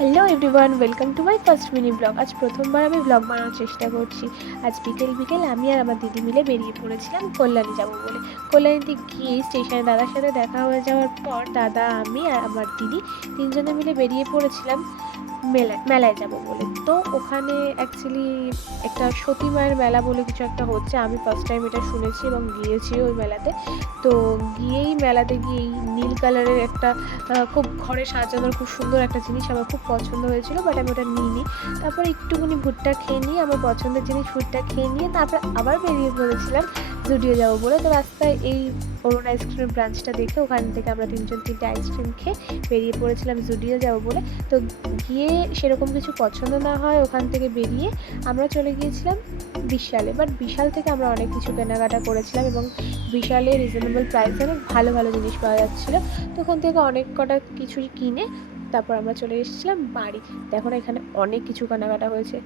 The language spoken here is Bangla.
Hello everyone, welcome to my first mini blog. আজ প্রথমবার আমি ব্লগ বানানোর চেষ্টা করছি। আজ বিকেল বিকেল আমি আর আমার দিদি মিলে বেরিয়ে পড়েছিলাম কল্যাণী যাব বলে। কল্যাণীতে গিয়ে স্টেশনে দাদার সাথে দেখা হয়ে যাওয়ার পর দাদা, আমি আর আমার দিদি তিনজনে মিলে বেরিয়ে পড়েছিলাম মেলায় যাব বলে। তো ওখানে অ্যাকচুয়ালি একটা সতী মায়ের মেলা বলে কিছু একটা হচ্ছে। আমি ফার্স্ট টাইম এটা শুনেছি এবং গিয়েছিও ওই মেলাতে। তো মেলাতে গিয়েই নীল কালারের একটা খুব ঘরে সাজানোর খুব সুন্দর একটা জিনিস আমার খুব পছন্দ হয়েছিল, বাট আমি ওটা নিইনি। তারপর একটুখানি ভুট্টা খেয়ে নিয়ে, আমার পছন্দের জিনিস ভুট্টা খেয়ে নিয়ে তারপর আবার বেরিয়ে পড়েছিলাম জুডিও যাবো বলে। তো রাস্তায় এই অরুণ আইসক্রিমের ব্রাঞ্চটা দেখে ওখান থেকে আমরা তিনটে আইসক্রিম খেয়ে বেরিয়ে পড়েছিলাম জুডিও যাবো বলে। তো গিয়ে সেরকম কিছু পছন্দ না হয় ওখান থেকে বেরিয়ে আমরা চলে গিয়েছিলাম বিশালে। বাট বিশাল থেকে আমরা অনেক কিছু কেনাকাটা করেছিলাম এবং বিশালে রিজনেবল প্রাইসে অনেক ভালো ভালো জিনিস পাওয়া যাচ্ছিলো। তো ওখান থেকে অনেক কটা কিছুই কিনে তারপর আমরা চলে এসেছিলাম বাড়ি। দেখো না, এখানে অনেক কিছু কেনাকাটা হয়েছে।